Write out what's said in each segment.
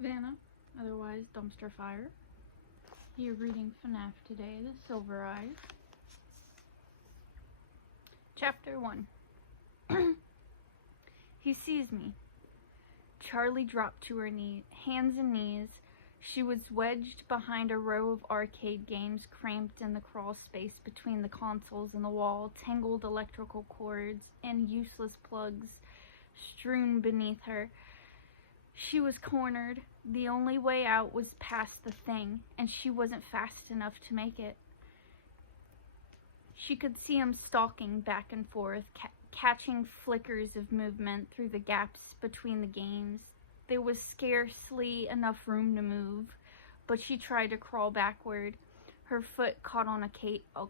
Vanna, otherwise Dumpster Fire. You're reading FNAF today, The Silver Eyes. Chapter 1. He sees me. Charlie dropped to her hands and knees. She was wedged behind a row of arcade games cramped in the crawl space between the consoles and the wall, tangled electrical cords and useless plugs strewn beneath her. She was cornered. The only way out was past the thing, and she wasn't fast enough to make it. She could see him stalking back and forth, catching flickers of movement through the gaps between the games. There was scarcely enough room to move, but she tried to crawl backward. Her foot caught on a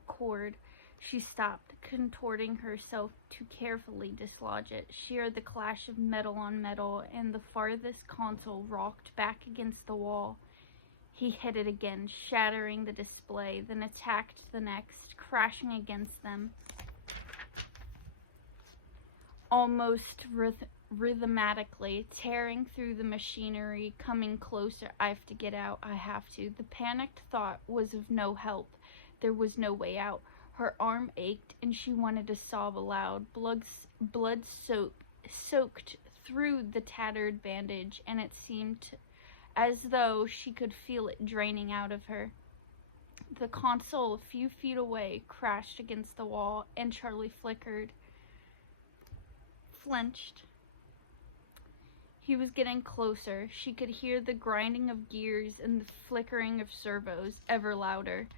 cord. She stopped, contorting herself to carefully dislodge it. She heard the clash of metal on metal, and the farthest console rocked back against the wall. He hit it again, shattering the display, then attacked the next, crashing against them. Almost rhythmically, tearing through the machinery, coming closer. I have to get out. I have to. The panicked thought was of no help. There was no way out. Her arm ached, and she wanted to sob aloud. Blood soaked through the tattered bandage, and it seemed as though she could feel it draining out of her. The console, a few feet away, crashed against the wall, and Charlie flinched. He was getting closer. She could hear the grinding of gears and the flickering of servos, ever louder.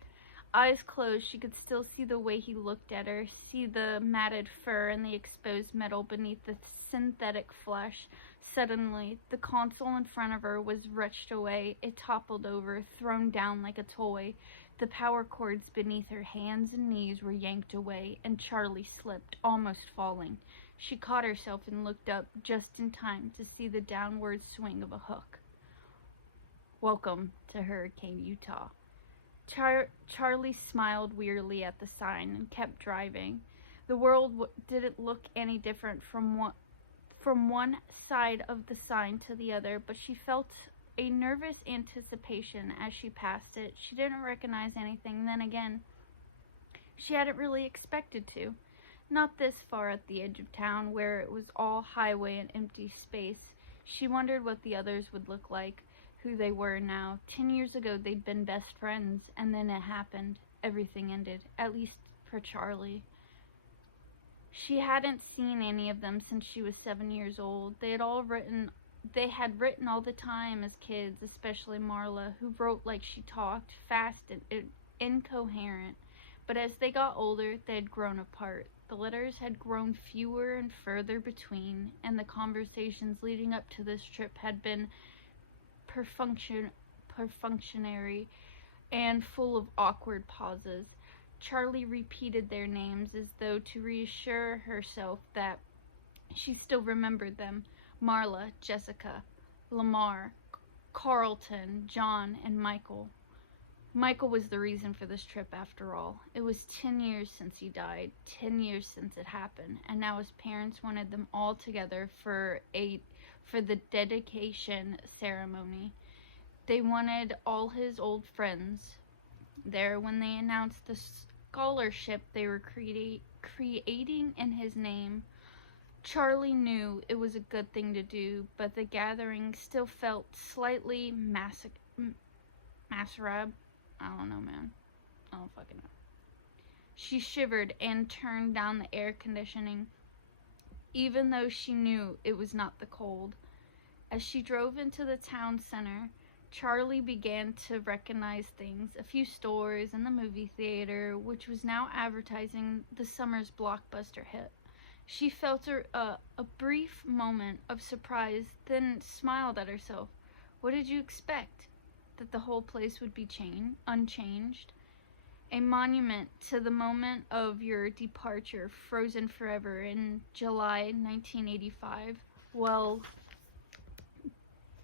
Eyes closed, she could still see the way he looked at her, see the matted fur and the exposed metal beneath the synthetic flesh. Suddenly, the console in front of her was wrenched away. It toppled over, thrown down like a toy. The power cords beneath her hands and knees were yanked away, and Charlie slipped, almost falling. She caught herself and looked up just in time to see the downward swing of a hook. Welcome to Hurricane, Utah. Charlie smiled wearily at the sign and kept driving. The world didn't look any different from one side of the sign to the other, but she felt a nervous anticipation as she passed it. She didn't recognize anything. Then again, she hadn't really expected to. Not this far at the edge of town, where it was all highway and empty space. She wondered what the others would look like, who they were now. 10 years ago, they'd been best friends, and then it happened. Everything ended, at least for Charlie. She hadn't seen any of them since she was 7 years old. They had written all the time as kids, especially Marla, who wrote like she talked, fast and incoherent. But as they got older, they had grown apart. The letters had grown fewer and further between, and the conversations leading up to this trip had been perfunctory and full of awkward pauses. Charlie repeated their names as though to reassure herself that she still remembered them. Marla, Jessica, Lamar, Carlton, John, and Michael. Michael was the reason for this trip after all. It was 10 years since he died, 10 years since it happened, and now his parents wanted them all together for the dedication ceremony. They wanted all his old friends there when they announced the scholarship they were creating in his name. Charlie knew it was a good thing to do, but the gathering still felt slightly macabre. I don't know, man. I don't fucking know. She shivered and turned down the air conditioning, even though she knew it was not the cold. As she drove into the town center, Charlie began to recognize things. A few stores and the movie theater, which was now advertising the summer's blockbuster hit. She felt a brief moment of surprise, then smiled at herself. What did you expect? That the whole place would be unchanged? A monument to the moment of your departure, frozen forever in July 1985. Well,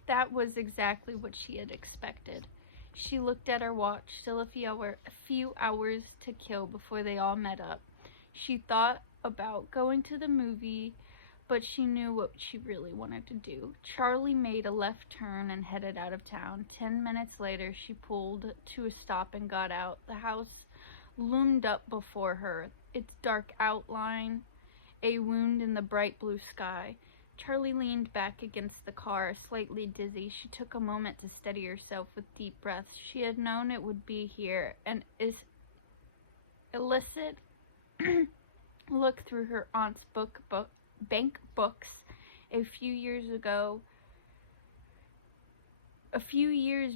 that was exactly what she had expected. She looked at her watch, still a few hours to kill before they all met up. She thought about going to the movie, but she knew what she really wanted to do. Charlie made a left turn and headed out of town. 10 minutes later, she pulled to a stop and got out. The house loomed up before her, its dark outline a wound in the bright blue sky. Charlie leaned back against the car, slightly dizzy. She took a moment to steady herself with deep breaths. She had known it would be here, an illicit look through her aunt's bank books a few years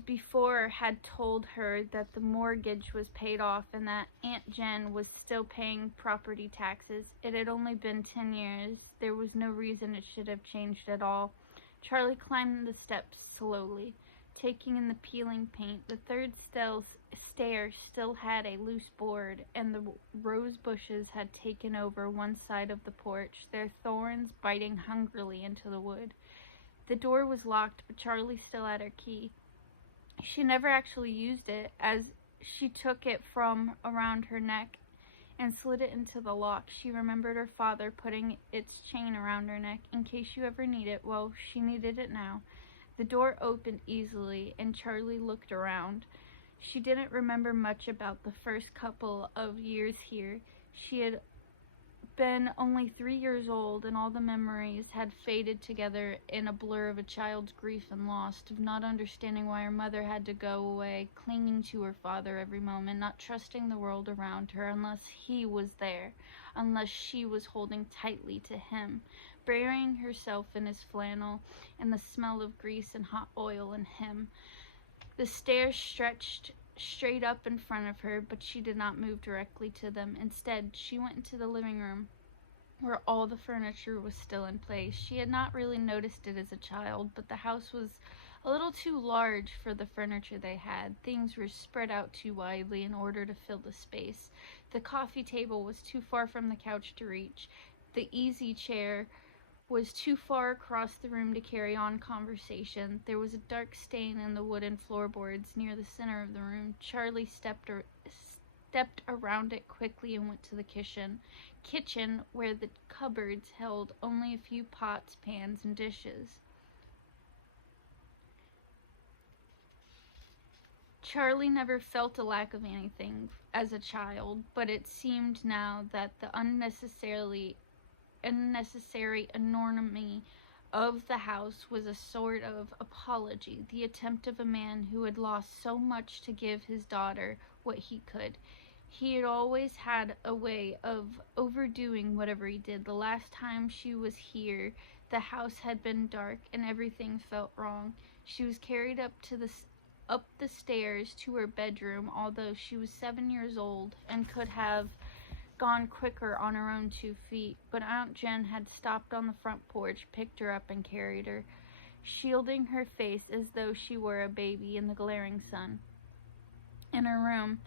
before had told her that the mortgage was paid off and that Aunt Jen was still paying property taxes. It had only been 10 years. There was no reason it should have changed at all. Charlie climbed the steps slowly, taking in the peeling paint. The third stair still had a loose board, and the rose bushes had taken over one side of the porch, their thorns biting hungrily into the wood. The door was locked, but Charlie still had her key. She never actually used it, as she took it from around her neck and slid it into the lock. She remembered her father putting its chain around her neck in case you ever need it. Well, she needed it now. The door opened easily, and Charlie looked around. She didn't remember much about the first couple of years here. She had been only 3 years old, and all the memories had faded together in a blur of a child's grief and loss, of not understanding why her mother had to go away, clinging to her father every moment, not trusting the world around her unless he was there, unless she was holding tightly to him, burying herself in his flannel and the smell of grease and hot oil in him. The stairs stretched straight up in front of her, but she did not move directly to them. Instead, she went into the living room, where all the furniture was still in place. She had not really noticed it as a child, but the house was a little too large for the furniture they had. Things were spread out too widely in order to fill the space. The coffee table was too far from the couch to reach. The easy chair was too far across the room to carry on conversation. There was a dark stain in the wooden floorboards near the center of the room. Charlie stepped around it quickly and went to the kitchen, where the cupboards held only a few pots, pans, and dishes. Charlie never felt a lack of anything as a child, but it seemed now that the unnecessary enormity of the house was a sort of apology, the attempt of a man who had lost so much to give his daughter what he could. He had always had a way of overdoing whatever he did. The last time she was here, the house had been dark and everything felt wrong. She was carried up the stairs to her bedroom, although she was 7 years old and could have gone quicker on her own 2 feet, but Aunt Jen had stopped on the front porch, picked her up, and carried her, shielding her face as though she were a baby in the glaring sun. In her room,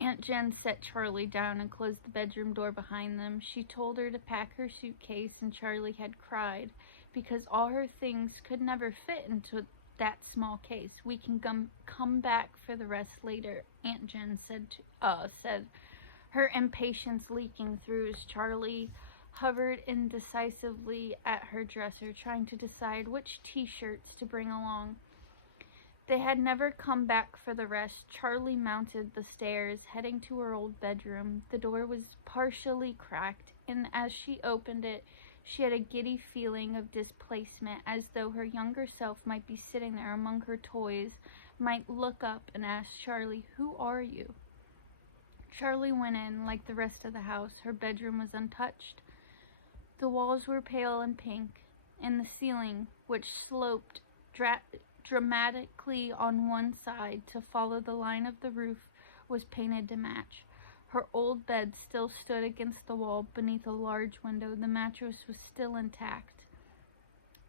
Aunt Jen set Charlie down and closed the bedroom door behind them. She told her to pack her suitcase, and Charlie had cried, because all her things could never fit into that small case. "We can come back for the rest later," Aunt Jen said, her impatience leaking through as Charlie hovered indecisively at her dresser, trying to decide which t-shirts to bring along. They had never come back for the rest. Charlie mounted the stairs, heading to her old bedroom. The door was partially cracked, and as she opened it, she had a giddy feeling of displacement, as though her younger self might be sitting there among her toys, might look up and ask Charlie, "Who are you?" Charlie went in. Like the rest of the house, her bedroom was untouched. The walls were pale and pink, and the ceiling, which sloped dramatically on one side to follow the line of the roof, was painted to match. Her old bed still stood against the wall beneath a large window. The mattress was still intact,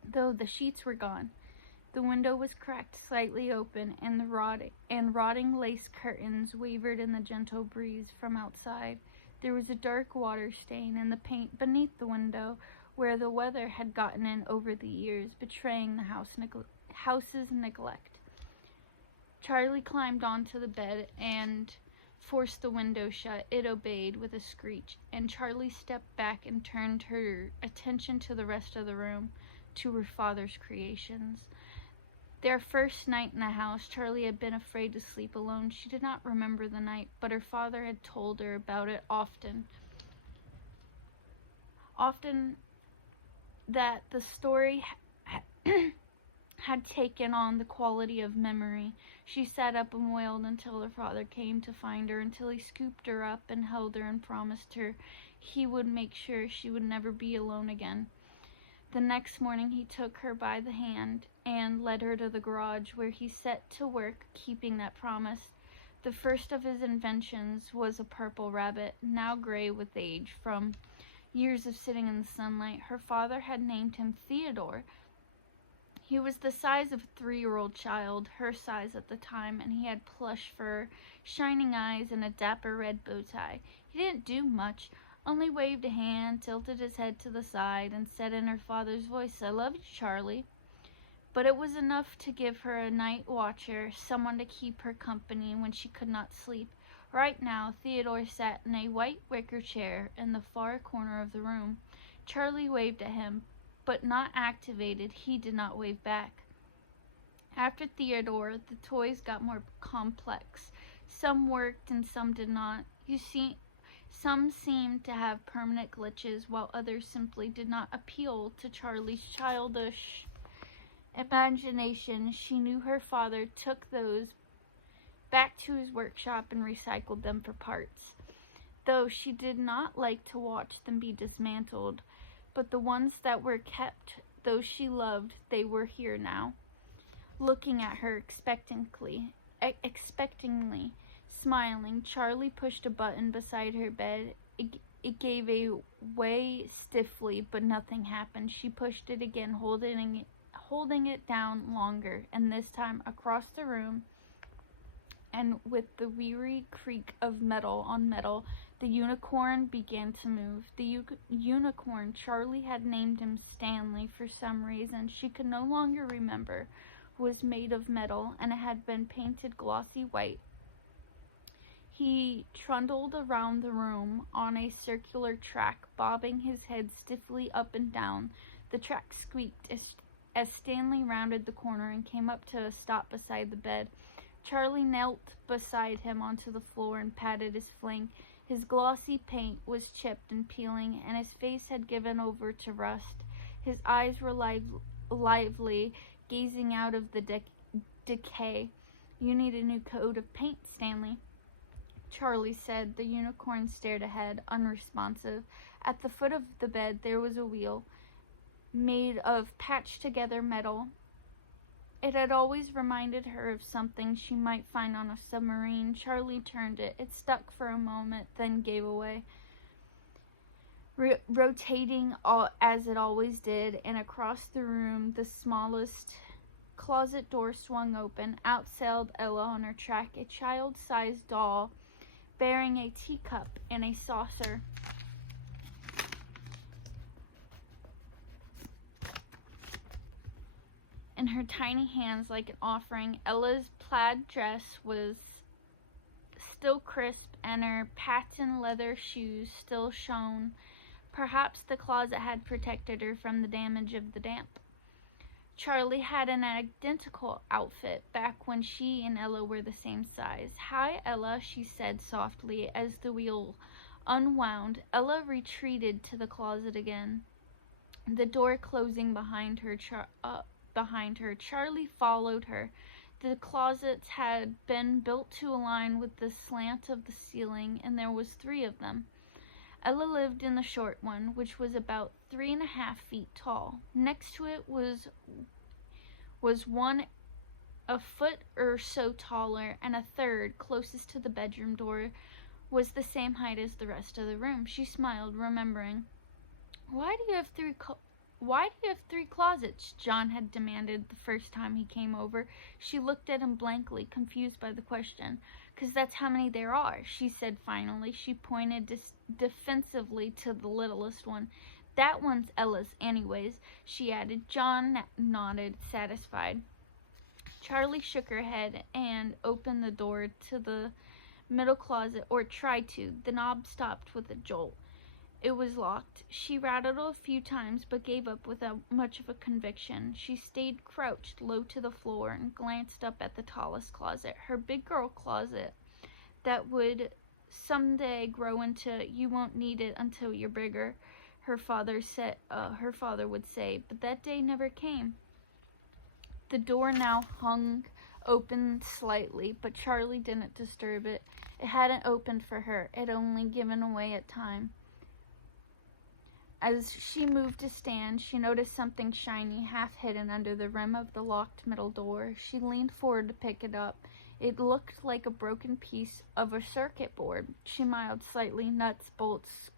though the sheets were gone. The window was cracked slightly open, and the rotting lace curtains wavered in the gentle breeze from outside. There was a dark water stain in the paint beneath the window, where the weather had gotten in over the years, betraying the house's neglect. Charlie climbed onto the bed and forced the window shut. It obeyed with a screech, and Charlie stepped back and turned her attention to the rest of the room, to her father's creations. Their first night in the house, Charlie had been afraid to sleep alone. She did not remember the night, but her father had told her about it often. Often that the story had taken on the quality of memory. She sat up and wailed until her father came to find her, until he scooped her up and held her and promised her he would make sure she would never be alone again. The next morning he took her by the hand and led her to the garage, where he set to work keeping that promise. The first of his inventions was a purple rabbit, now gray with age from years of sitting in the sunlight. Her father had named him Theodore. He was the size of a 3-year-old child, her size at the time, and he had plush fur, shining eyes, and a dapper red bow tie. He didn't do much, only waved a hand, tilted his head to the side, and said in her father's voice, "I love you, Charlie." But it was enough to give her a night watcher, someone to keep her company when she could not sleep. Right now, Theodore sat in a white wicker chair in the far corner of the room. Charlie waved at him, but not activated. He did not wave back. After Theodore, the toys got more complex. Some worked and some did not. You see, some seemed to have permanent glitches, while others simply did not appeal to Charlie's childish imagination. She knew her father took those back to his workshop and recycled them for parts, though she did not like to watch them be dismantled. But the ones that were kept, those she loved, they were here now, looking at her expectantly, smiling. Charlie pushed a button beside her bed. It gave way stiffly, but nothing happened. She pushed it again, holding it down longer, and this time across the room, and with the weary creak of metal on metal, the unicorn began to move. The unicorn, Charlie had named him Stanley for some reason she could no longer remember, was made of metal, and it had been painted glossy white. He trundled around the room on a circular track, bobbing his head stiffly up and down. The track squeaked as Stanley rounded the corner and came up to a stop beside the bed. Charlie knelt beside him onto the floor and patted his flank. His glossy paint was chipped and peeling, and his face had given over to rust. His eyes were lively, gazing out of the decay. "You need a new coat of paint, Stanley," Charlie said. The unicorn stared ahead, unresponsive. At the foot of the bed there was a wheel, made of patched-together metal. It had always reminded her of something she might find on a submarine. Charlie turned it. It stuck for a moment, then gave away, rotating as it always did, and across the room the smallest closet door swung open. Out sailed Ella on her track, a child-sized doll bearing a teacup and a saucer. In her tiny hands like an offering. Ella's plaid dress was still crisp, and her patent leather shoes still shone. Perhaps the closet had protected her from the damage of the damp. Charlie had an identical outfit back when she and Ella were the same size. "Hi, Ella," she said softly as the wheel unwound. Ella retreated to the closet again, the door closing behind her. Charlie followed her. The closets had been built to align with the slant of the ceiling, and there was 3 of them. Ella lived in the short one, which was about 3.5 feet tall. Next to it was one a foot or so taller, and a third, closest to the bedroom door, was the same height as the rest of the room. She smiled, remembering. Why do you have three closets?" John had demanded the first time he came over. She looked at him blankly, confused by the question. "'Cause that's how many there are," she said finally. She pointed defensively to the littlest one. "That one's Ella's anyways," she added. John nodded, satisfied. Charlie shook her head and opened the door to the middle closet, or tried to. The knob stopped with a jolt. It was locked. She rattled a few times, but gave up without much of a conviction. She stayed crouched low to the floor and glanced up at the tallest closet, her big girl closet that would someday grow into "you won't need it until you're bigger," her father would say, but that day never came. The door now hung open slightly, but Charlie didn't disturb it. It hadn't opened for her. It had only given away at time. As she moved to stand, she noticed something shiny, half hidden under the rim of the locked middle door. She leaned forward to pick it up. It looked like a broken piece of a circuit board. She smiled slightly. Nuts, bolts,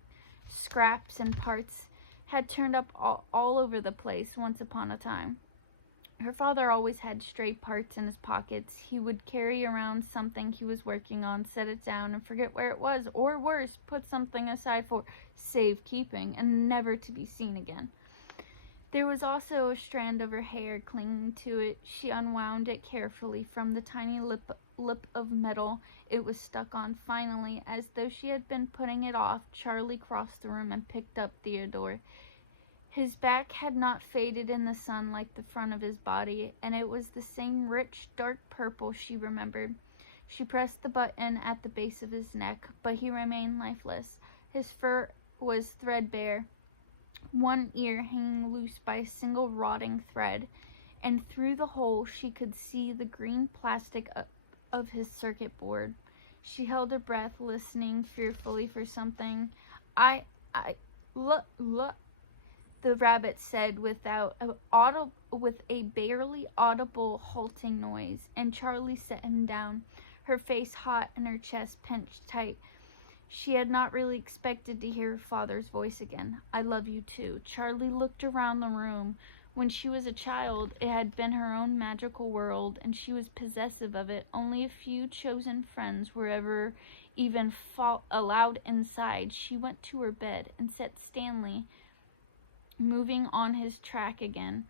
scraps, and parts had turned up all over the place once upon a time. Her father always had stray parts in his pockets. He would carry around something he was working on, set it down, and forget where it was, or worse, put something aside for safekeeping and never to be seen again. There was also a strand of her hair clinging to it. She unwound it carefully from the tiny lip of metal it was stuck on. Finally, as though she had been putting it off, Charlie crossed the room and picked up Theodore. His back had not faded in the sun like the front of his body, and it was the same rich, dark purple she remembered. She pressed the button at the base of his neck, but he remained lifeless. His fur was threadbare, one ear hanging loose by a single rotting thread, and through the hole she could see the green plastic of his circuit board. She held her breath, listening fearfully for something. Look, the rabbit said with a barely audible halting noise, and Charlie set him down, her face hot and her chest pinched tight. She had not really expected to hear her father's voice again. "I love you too." Charlie looked around the room. When she was a child, it had been her own magical world, and she was possessive of it. Only a few chosen friends were ever even allowed inside. She went to her bed and set Stanley moving on his track again.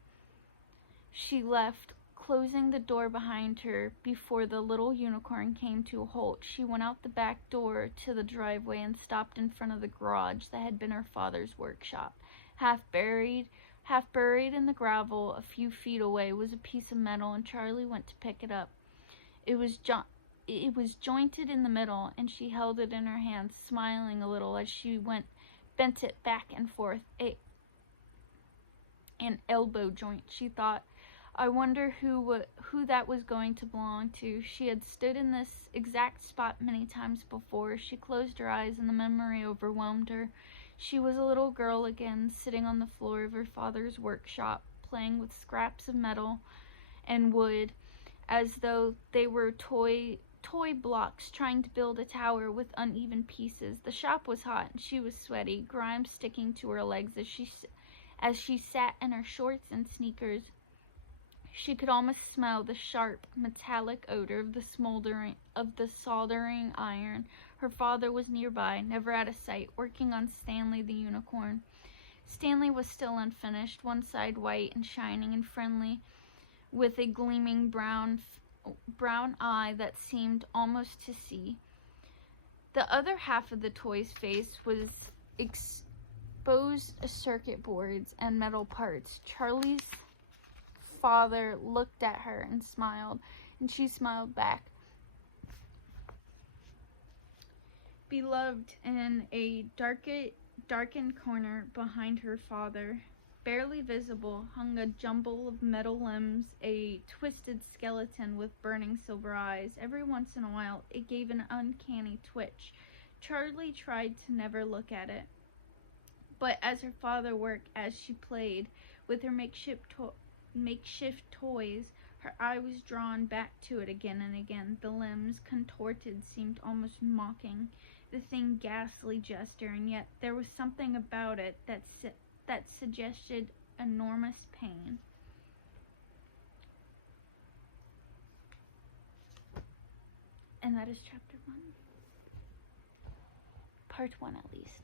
She left, closing the door behind her before the little unicorn came to a halt. She went out the back door to the driveway and stopped in front of the garage that had been her father's workshop. Half buried in the gravel a few feet away was a piece of metal, and Charlie went to pick it up. It was jointed in the middle, and she held it in her hands, smiling a little as she bent it back and forth. An elbow joint, she thought. I wonder who that was going to belong to. She had stood in this exact spot many times before. She closed her eyes and the memory overwhelmed her. She was a little girl again, sitting on the floor of her father's workshop, playing with scraps of metal and wood as though they were toy blocks, trying to build a tower with uneven pieces. The shop was hot and she was sweaty, grime sticking to her legs as she sat in her shorts and sneakers. She could almost smell the sharp, metallic odor of the soldering iron. Her father was nearby, never out of sight, working on Stanley the unicorn. Stanley was still unfinished, one side white and shining and friendly, with a gleaming brown eye that seemed almost to see. The other half of the toy's face was exposed circuit boards and metal parts. Charlie's father looked at her and smiled, and she smiled back. Beloved, in a darkened corner behind her father, barely visible, hung a jumble of metal limbs, a twisted skeleton with burning silver eyes. Every once in a while, it gave an uncanny twitch. Charlie tried to never look at it, but as her father worked, as she played with her makeshift toys, her eye was drawn back to it again and again. The limbs, contorted, seemed almost mocking the thing, ghastly gesture, and yet there was something about it that suggested enormous pain. And that is chapter 1. Part 1 at least.